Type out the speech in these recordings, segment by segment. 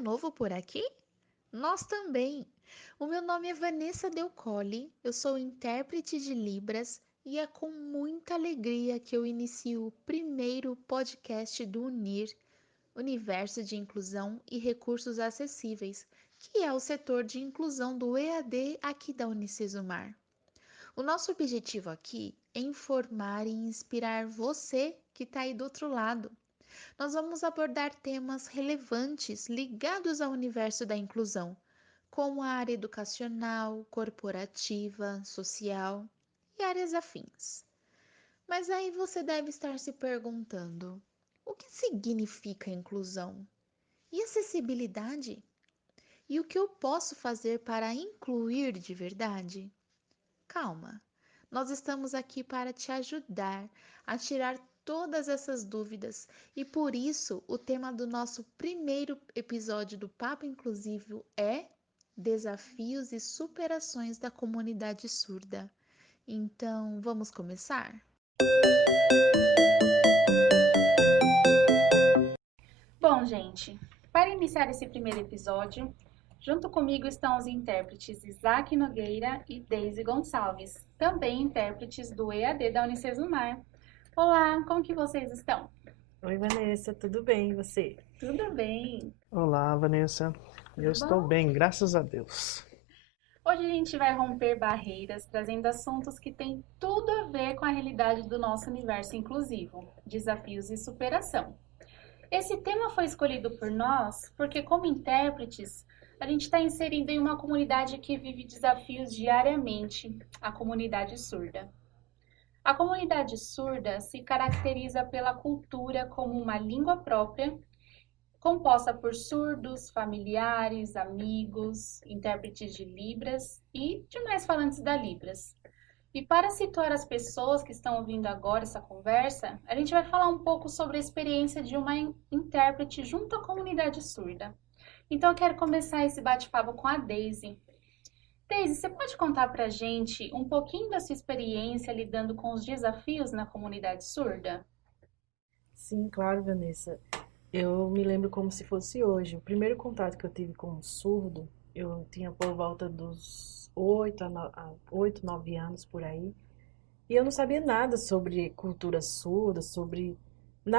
novo por aqui? Nós também! O meu nome é Vanessa Del Colli, eu sou intérprete de Libras e é com muita alegria que eu inicio o primeiro podcast do UNIR, Universo de Inclusão e Recursos Acessíveis, que é o setor de inclusão do EAD aqui da Unicesumar. O nosso objetivo aqui é informar e inspirar você que está aí do outro lado. Nós vamos abordar temas relevantes ligados ao universo da inclusão, como a área educacional, corporativa, social e áreas afins. Mas aí você deve estar se perguntando: o que significa inclusão? E acessibilidade? E o que eu posso fazer para incluir de verdade? Calma, nós estamos aqui para te ajudar a tirar todas essas dúvidas e por isso o tema do nosso primeiro episódio do Papo Inclusivo é Desafios e Superações da Comunidade Surda. Então, vamos começar? Bom, gente, para iniciar esse primeiro episódio, junto comigo estão os intérpretes Isaac Nogueira e Deise Gonçalves, também intérpretes do EAD da Unicesumar. Olá, como que vocês estão? Oi, Vanessa, tudo bem? E você? Tudo bem? Olá, Vanessa. Eu estou Bom, bem, graças a Deus. hoje a gente vai romper barreiras, trazendo assuntos que têm tudo a ver com a realidade do nosso universo inclusivo, desafios e superação. Esse tema foi escolhido por nós porque, como intérpretes, a gente está inserido em uma comunidade que vive desafios diariamente, a comunidade surda. A comunidade surda se caracteriza pela cultura como uma língua própria, composta por surdos, familiares, amigos, intérpretes de Libras e demais falantes da Libras. E para situar as pessoas que estão ouvindo agora essa conversa, a gente vai falar um pouco sobre a experiência de uma intérprete junto à comunidade surda. Então eu quero começar esse bate-papo com a Deise. Deise, você pode contar pra gente um pouquinho da sua experiência lidando com os desafios na comunidade surda? Sim, claro, Vanessa. Eu me lembro como se fosse hoje. O primeiro contato que eu tive com um surdo, eu tinha por volta dos 8, 9 anos por aí. E eu não sabia nada sobre cultura surda,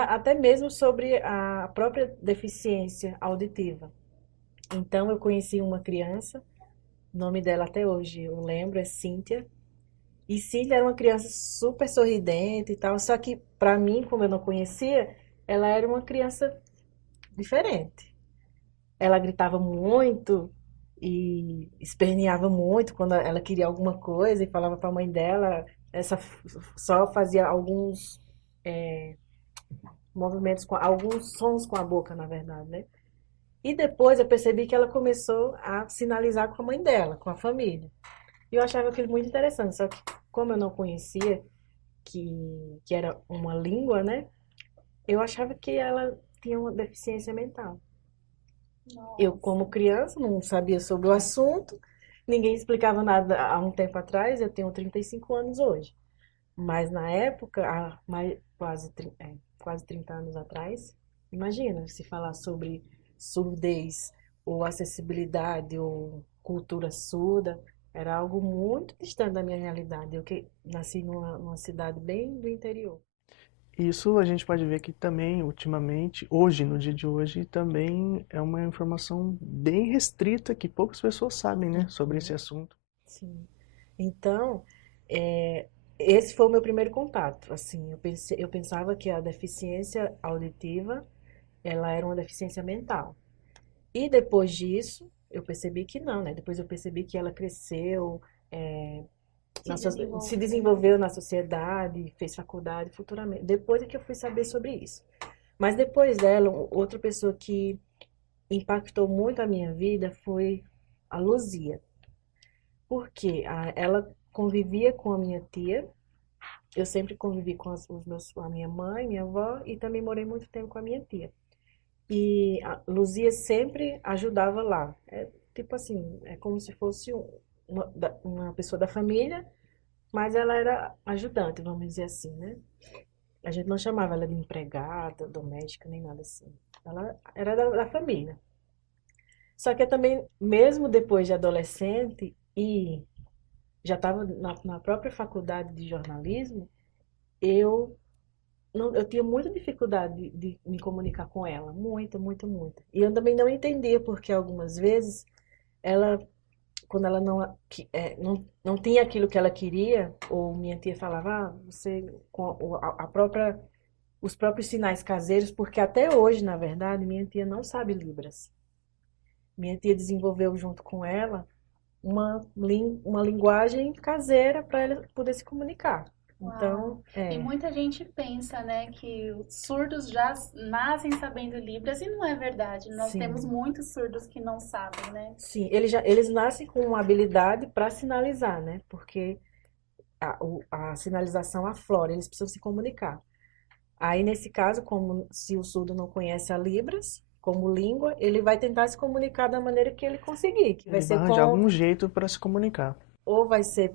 até mesmo sobre a própria deficiência auditiva. Então eu conheci uma criança, o nome dela até hoje eu lembro, é Cíntia. E Cília era uma criança super sorridente e tal, só que para mim, como eu não conhecia, ela era uma criança diferente. Ela gritava muito e esperneava muito quando ela queria alguma coisa e falava para a mãe dela, essa só fazia alguns movimentos com alguns sons com a boca, na verdade, né? E depois eu percebi que ela começou a sinalizar com a mãe dela, com a família. E eu achava aquilo muito interessante, só que como eu não conhecia que era uma língua, né? Eu achava que ela tinha uma deficiência mental. Eu, como criança, não sabia sobre o assunto, ninguém explicava nada há um tempo atrás, eu tenho 35 anos hoje. Mas na época, quase 30 anos atrás, imagina se falar sobre surdez, ou acessibilidade, ou cultura surda, era algo muito distante da minha realidade. Eu que nasci numa cidade bem do interior. Isso a gente pode ver que também, ultimamente, hoje, no dia de hoje, também é uma informação bem restrita que poucas pessoas sabem, né, sobre esse assunto. Sim. Então, é, esse foi o meu primeiro contato. Assim, eu pensava que a deficiência auditiva, ela era uma deficiência mental. E depois disso, eu percebi que não, né? Depois eu percebi que ela cresceu, é, se desenvolveu na sociedade, fez faculdade futuramente. Depois é que eu fui saber sobre isso. Mas depois dela, outra pessoa que impactou muito a minha vida foi a Luzia. Porque ela convivia com a minha tia, eu sempre convivi com a minha mãe, minha avó, e também morei muito tempo com a minha tia. E a Luzia sempre ajudava lá. É tipo assim, é como se fosse uma pessoa da família, mas ela era ajudante, vamos dizer assim, né? A gente não chamava ela de empregada, doméstica, nem nada assim. Ela era da família. Só que eu também, mesmo depois de adolescente e já estava na própria faculdade de jornalismo, eu eu tinha muita dificuldade de me comunicar com ela, muita, muita, muita. E eu também não entendia porque algumas vezes ela, quando ela não tinha aquilo que ela queria, ou minha tia falava, você com a própria os próprios sinais caseiros, porque até hoje, na verdade, minha tia não sabe Libras. Minha tia desenvolveu junto com ela uma linguagem caseira para ela poder se comunicar. Uau. Então, E muita gente pensa, né, que os surdos já nascem sabendo Libras e não é verdade. Nós temos sim, muitos surdos que não sabem, né? sim, eles nascem com uma habilidade para sinalizar, né? Porque a sinalização aflora, eles precisam se comunicar. Aí, nesse caso, como se o surdo não conhece a Libras como língua, ele vai tentar se comunicar da maneira que ele conseguir, que vai Ele vai ser arranjar algum jeito para se comunicar. ou vai ser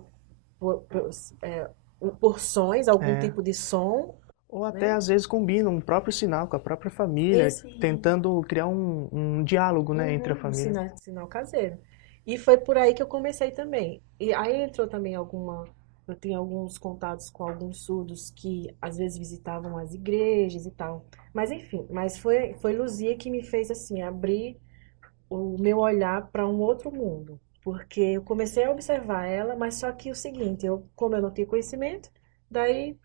porções, algum É. tipo de som, Ou até né? às vezes combina um próprio sinal com a própria família, Esse tentando criar um diálogo, né, entre a um família. sinal caseiro. E foi por aí que eu comecei também. E aí entrou também eu tinha alguns contatos com alguns surdos que às vezes visitavam as igrejas e tal. Mas enfim, foi Luzia que me fez assim abrir o meu olhar para um outro mundo, porque eu comecei a observar ela, mas só que o seguinte, como eu não tinha conhecimento, daí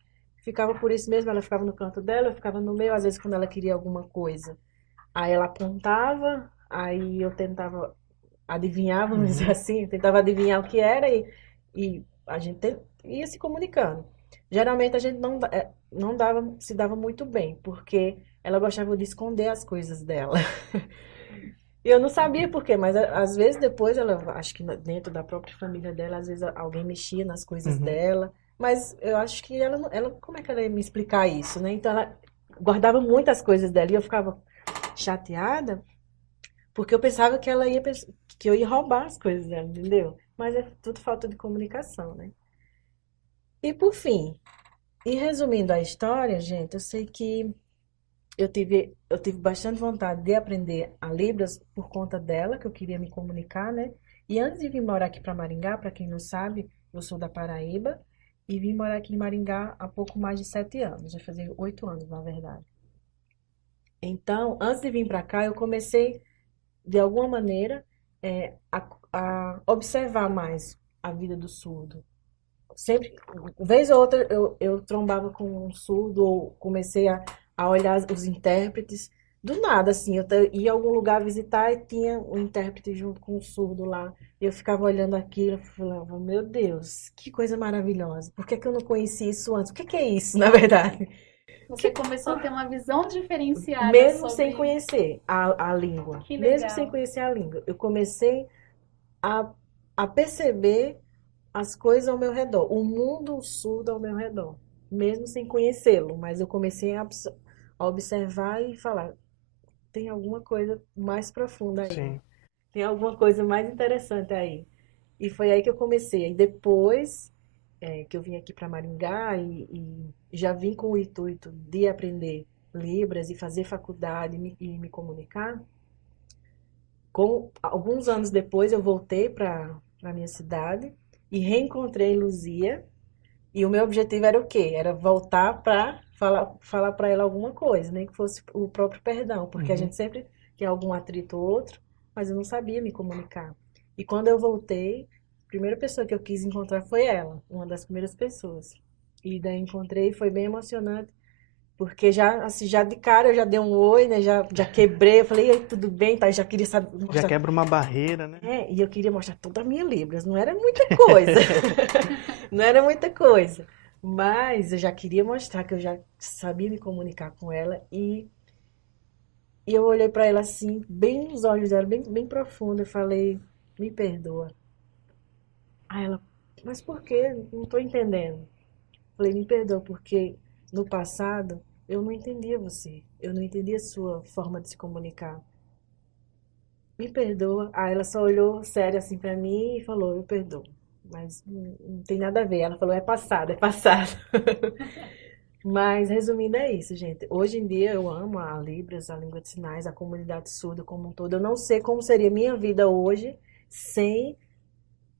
ficava por isso mesmo, ela ficava no canto dela, eu ficava no meu, às vezes quando ela queria alguma coisa, aí ela apontava, aí eu tentava adivinhar, vamos dizer Uhum. assim, tentava adivinhar o que era e a gente ia se comunicando. Geralmente a gente não se dava muito bem, porque ela gostava de esconder as coisas dela. E eu não sabia por quê, mas às vezes depois acho que dentro da própria família dela, às vezes alguém mexia nas coisas Uhum. dela, mas eu acho que como é que ela ia me explicar isso, né? Então ela guardava muitas coisas dela e eu ficava chateada, porque eu pensava que que eu ia roubar as coisas dela, entendeu? Mas é tudo falta de comunicação, né? E por fim, e resumindo a história, gente, eu sei que eu tive bastante vontade de aprender a Libras por conta dela, que eu queria me comunicar, né? E antes de vir morar aqui para Maringá, para quem não sabe, eu sou da Paraíba e vim morar aqui em Maringá há pouco mais de 7 anos, vai fazer 8 anos, na verdade. Então, antes de vir para cá, eu comecei, de alguma maneira, a observar mais a vida do surdo. Sempre, vez ou outra, eu trombava com um surdo ou comecei a olhar os intérpretes. Do nada, assim, ia a algum lugar visitar e tinha um intérprete junto com o surdo lá. E eu ficava olhando aquilo e falava, meu Deus, que coisa maravilhosa. Por que que eu não conheci isso antes? O que que é isso, na verdade? Você começou a ter uma visão diferenciada Mesmo sem sobre... conhecer a língua, Que mesmo sem legal. conhecer a língua, eu comecei a, a perceber as coisas ao meu redor, o mundo surdo ao meu redor, mesmo sem conhecê-lo, mas eu comecei a observar e falar, tem alguma coisa mais profunda aí, Sim. tem alguma coisa mais interessante aí. E foi aí que eu comecei. Aí depois que eu vim aqui para Maringá e já vim com o intuito de aprender Libras e fazer faculdade e me comunicar, alguns anos depois eu voltei para a minha cidade e reencontrei Luzia. E o meu objetivo era o quê? Era voltar para falar para ela alguma coisa, nem que fosse o próprio perdão, porque a Uhum. gente sempre tem algum atrito ou outro, mas eu não sabia me comunicar. E quando eu voltei, a primeira pessoa que eu quis encontrar foi ela, uma das primeiras pessoas. E daí encontrei, e foi bem emocionante, porque já, assim, já de cara eu já dei um oi, né? Já quebrei, eu falei, e aí, tudo bem? Tá, eu já queria saber, Já mostrar. quebra uma barreira, né? E eu queria mostrar toda a minha Libras, não era muita coisa. Não era muita coisa. Mas eu já queria mostrar que eu já sabia me comunicar com ela e eu olhei para ela assim, bem nos olhos dela, bem, bem profundo, e falei, me perdoa. Aí ela, mas por quê? Não tô entendendo. Falei, me perdoa, porque no passado eu não entendia você. Eu não entendia a sua forma de se comunicar. Me perdoa. Aí ela só olhou sério assim pra mim e falou, eu perdoo. Mas não tem nada a ver. Ela falou, é passado, é passado. Mas, resumindo, é isso, gente. Hoje em dia eu amo a Libras, a língua de sinais, a comunidade surda como um todo. Eu não sei como seria minha vida hoje sem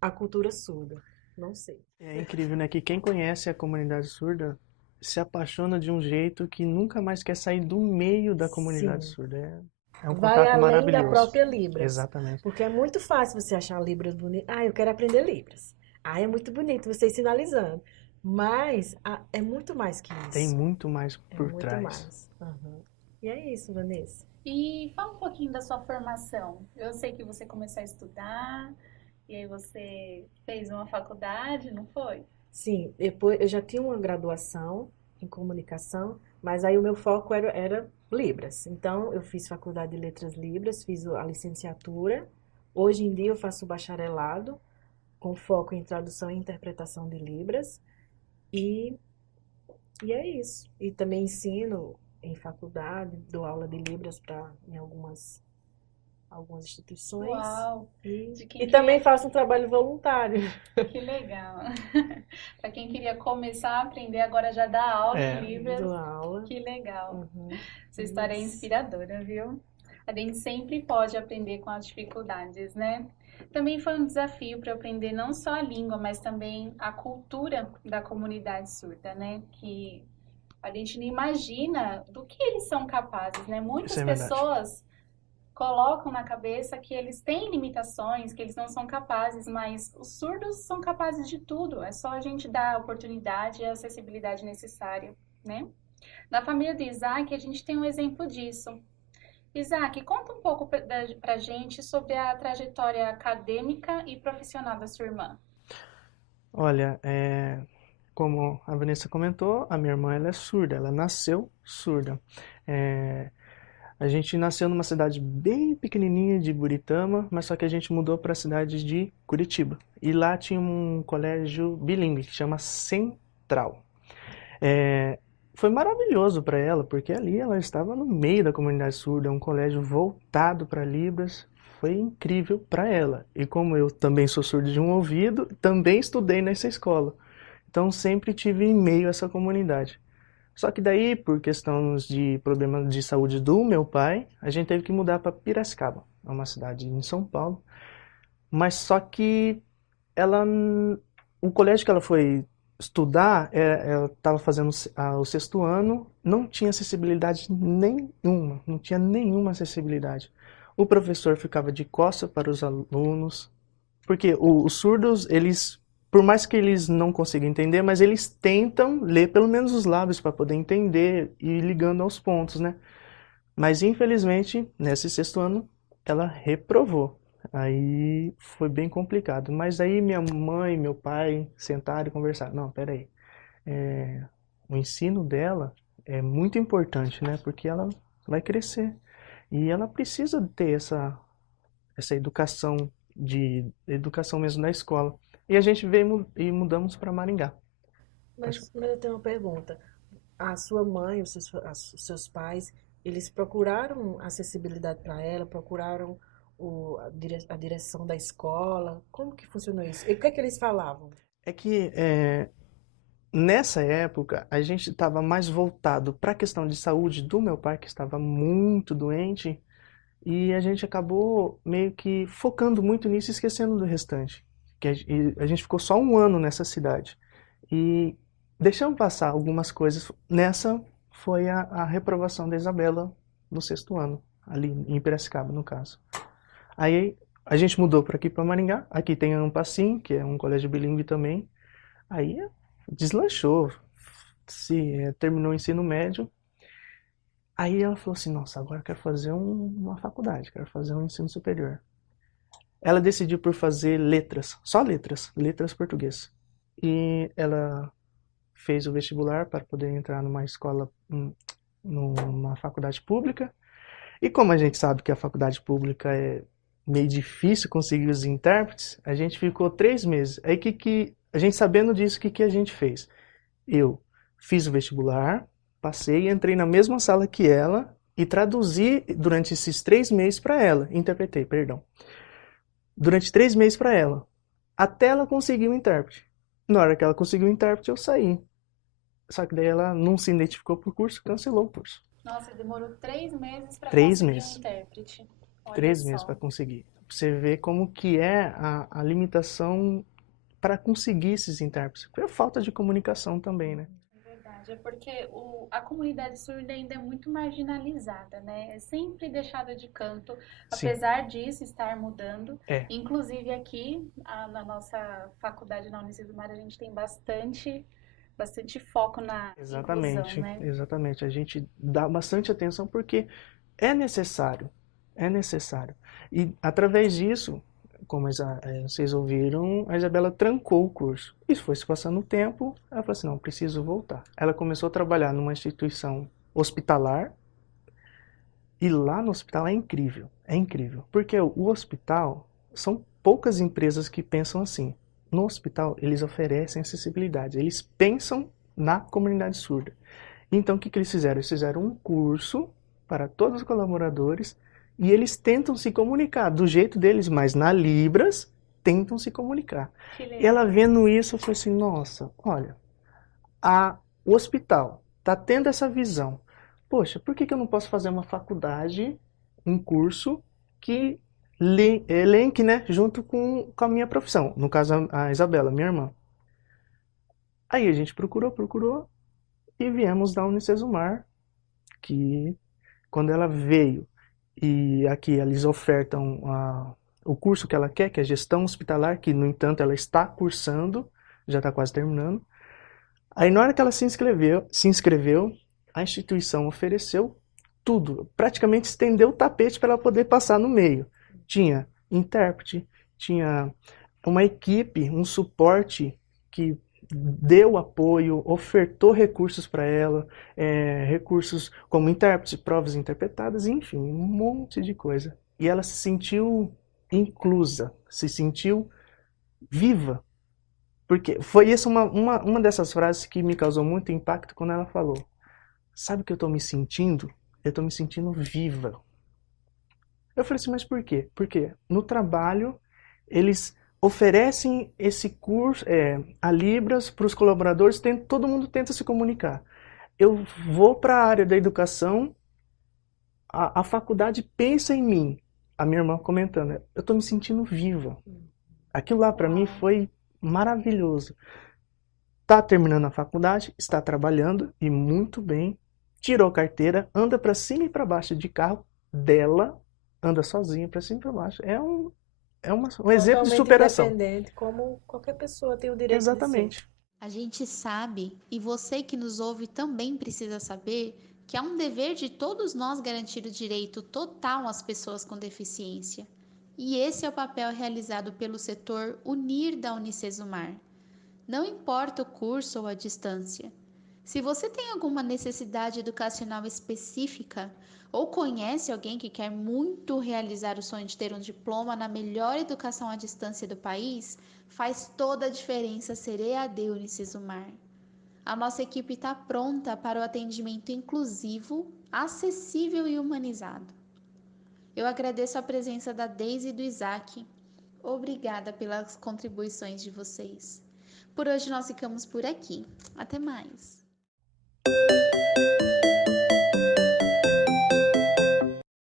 a cultura surda. Não sei. É incrível, né? Que quem conhece a comunidade surda se apaixona de um jeito que nunca mais quer sair do meio da comunidade Sim. surda. É um Vai contato além da maravilhoso. própria Libras. Exatamente. Porque é muito fácil você achar Libras bonito. Ah, eu quero aprender Libras. Ah, é muito bonito você ir sinalizando. Mas é muito mais que Tem isso. muito mais É por muito trás. mais. Aham. E é isso, Vanessa. E fala um pouquinho da sua formação. Eu sei que você começou a estudar, e aí você fez uma faculdade, não foi? Sim, depois eu já tinha uma graduação em comunicação, mas aí o meu foco era Libras. Então, eu fiz faculdade de Letras Libras, fiz a licenciatura. Hoje em dia eu faço o bacharelado com foco em tradução e interpretação de Libras. E, e é isso. E também ensino em faculdade, dou aula de Libras em algumas instituições. Uau! E, De quem e também queria... faço um trabalho voluntário. Que legal! Para quem queria começar a aprender, agora já dá aula em Libras. Dou aula. Que legal! Uhum. Sua história é Isso. inspiradora, viu? A gente sempre pode aprender com as dificuldades, né? Também foi um desafio para aprender não só a língua, mas também a cultura da comunidade surda, né? Que a gente não imagina do que eles são capazes, né? Isso Muitas é verdade. pessoas colocam na cabeça que eles têm limitações, que eles não são capazes, mas os surdos são capazes de tudo. É só a gente dar a oportunidade e a acessibilidade necessária, né? Na família do Isaac, a gente tem um exemplo disso. Isaac, conta um pouco pra gente sobre a trajetória acadêmica e profissional da sua irmã. Olha, como a Vanessa comentou, a minha irmã ela é surda, ela nasceu surda. É, a gente nasceu numa cidade bem pequenininha de Buritama, mas só que a gente mudou para a cidade de Curitiba. E lá tinha um colégio bilíngue que chama Central. É, foi maravilhoso para ela, porque ali ela estava no meio da comunidade surda, um colégio voltado para Libras. Foi incrível para ela. E como eu também sou surdo de um ouvido, também estudei nessa escola. Então sempre tive em meio a essa comunidade. Só que daí, por questões de problemas de saúde do meu pai, a gente teve que mudar para Piracicaba, é uma cidade em São Paulo. Mas só que ela, o colégio que ela foi estudar, ela estava fazendo o sexto ano, não tinha acessibilidade nenhuma, não tinha nenhuma acessibilidade. O professor ficava de costas para os alunos, porque os surdos, eles, por mais que eles não consigam entender, mas eles tentam ler pelo menos os lábios para poder entender e ir ligando aos pontos, né? Mas infelizmente, nesse sexto ano, ela reprovou. Aí foi bem complicado. Mas aí minha mãe e meu pai sentaram e conversaram. Não, peraí. O ensino dela é muito importante, né? Porque ela vai crescer. E ela precisa ter essa educação mesmo na escola. E a gente veio e mudamos para Maringá. Mas eu tenho uma pergunta. A sua mãe, os seus pais, eles procuraram acessibilidade para ela, procuraram a direção da escola? Como que funcionou isso? E o que é que eles falavam? É que nessa época a gente estava mais voltado para a questão de saúde do meu pai, que estava muito doente, e a gente acabou meio que focando muito nisso e esquecendo do restante. E a gente ficou só um ano nessa cidade. E deixamos passar algumas coisas. Nessa foi a reprovação da Isabela no sexto ano, ali em Piracicaba, no caso. Aí a gente mudou para aqui, para Maringá. Aqui tem a Ampacim, que é um colégio bilíngue também. Aí deslanchou, terminou o ensino médio. Aí ela falou assim, nossa, agora eu quero fazer uma faculdade, quero fazer um ensino superior. Ela decidiu por fazer letras, só letras, letras português. E ela fez o vestibular para poder entrar numa escola, numa faculdade pública. E como a gente sabe que a faculdade pública é meio difícil conseguir os intérpretes, a gente ficou 3 meses. Aí a gente sabendo disso, o que a gente fez? Eu fiz o vestibular, passei e entrei na mesma sala que ela e traduzi durante esses 3 meses para ela. Interpretei, perdão. Durante 3 meses para ela. Até ela conseguir o intérprete. Na hora que ela conseguiu o intérprete, eu saí. só que daí ela não se identificou por curso, cancelou o curso. Nossa, demorou 3 meses para 3 conseguir um meses. intérprete. Olha 3 meses para só. conseguir. Você vê como que é a limitação para conseguir esses intérpretes. Foi a falta de comunicação também, né? É verdade, é porque a comunidade surda ainda é muito marginalizada, né? É sempre deixada de canto, Sim, apesar disso estar mudando. é. Inclusive aqui, na nossa faculdade, na Unicesumar, a gente tem bastante foco na inclusão, Exatamente, né? exatamente. A gente dá bastante atenção porque é necessário, é necessário. E através disso, como vocês ouviram, a Isabela trancou o curso. Isso foi se passando o tempo, ela falou assim, não, preciso voltar. Ela começou a trabalhar numa instituição hospitalar e lá no hospital é incrível, é incrível. Porque o hospital, são poucas empresas que pensam assim. No hospital, eles oferecem acessibilidade, eles pensam na comunidade surda. Então, o que eles fizeram? Eles fizeram um curso para todos os colaboradores e eles tentam se comunicar do jeito deles, mas na Libras tentam se comunicar. Que Ela legal. vendo isso, falou assim, nossa, olha, o hospital está tendo essa visão. Poxa, por que eu não posso fazer uma faculdade, um curso que elenque, né, junto com a minha profissão? No caso, a Isabela, minha irmã. Aí a gente procurou e viemos da Unicesumar, que quando ela veio e aqui eles ofertam o curso que ela quer, que é gestão hospitalar, que no entanto ela está cursando, já está quase terminando. Aí na hora que ela se inscreveu, a instituição ofereceu tudo, praticamente estendeu o tapete para ela poder passar no meio. Tinha intérprete, tinha uma equipe, um suporte que deu apoio, ofertou recursos para ela, recursos como intérprete, provas interpretadas, enfim, um monte de coisa. E ela se sentiu inclusa, se sentiu viva. Porque foi isso uma dessas frases que me causou muito impacto quando ela falou: sabe o que eu estou me sentindo? Eu estou me sentindo viva. Eu falei assim, mas por quê? Porque no trabalho eles oferecem esse curso, a Libras para os colaboradores, todo mundo tenta se comunicar. Eu vou para a área da educação, a faculdade pensa em mim. A minha irmã comentando, eu estou me sentindo viva. Aquilo lá para mim Uau. foi maravilhoso. Está terminando a faculdade, está trabalhando e muito bem, tirou carteira, anda para cima e para baixo de carro dela, anda sozinha para cima e para baixo. Um exemplo de Totalmente superação. independente, como qualquer pessoa tem o direito de ser. Exatamente. A gente sabe, e você que nos ouve também precisa saber, que é um dever de todos nós garantir o direito total às pessoas com deficiência. E esse é o papel realizado pelo setor Unir da Unicesumar. Não importa o curso ou a distância. Se você tem alguma necessidade educacional específica ou conhece alguém que quer muito realizar o sonho de ter um diploma na melhor educação à distância do país, faz toda a diferença ser EAD Unicesumar. A nossa equipe está pronta para o atendimento inclusivo, acessível e humanizado. Eu agradeço a presença da Deise e do Isaac. Obrigada pelas contribuições de vocês. Por hoje nós ficamos por aqui. Até mais!